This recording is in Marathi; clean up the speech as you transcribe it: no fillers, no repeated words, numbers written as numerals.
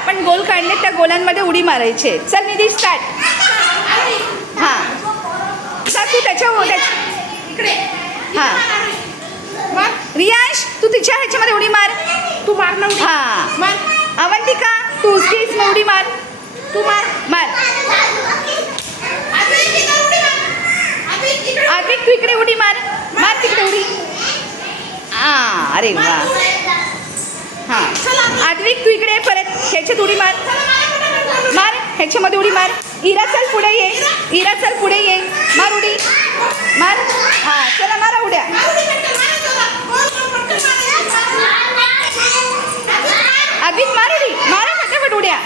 आपण गोल काढले त्या गोलांमध्ये उडी मारायचे. चल निधी स्टार्ट. हां जा तू त्याच्या हां रियाश तू तिच्या ह्याच्यामध्ये उडी मार. तू मार ना. हां अवंतिका तू उसकी इसमें उडी मार. तू मार. मार. आद्विक तू इकडे उडी मार. मार तिकडे उडी. हां अरे वा. हां आद्विक तू इकडे परत ह्याच्यात उडी मार. मार ह्याच्यामध्ये उडी मार. इरा चल पुढे ये. इरा चल पुढे ये. मार उडी. मार. हां चला मारा उड्या. आद्विक मार उडी. मारा फटाफट उड्या.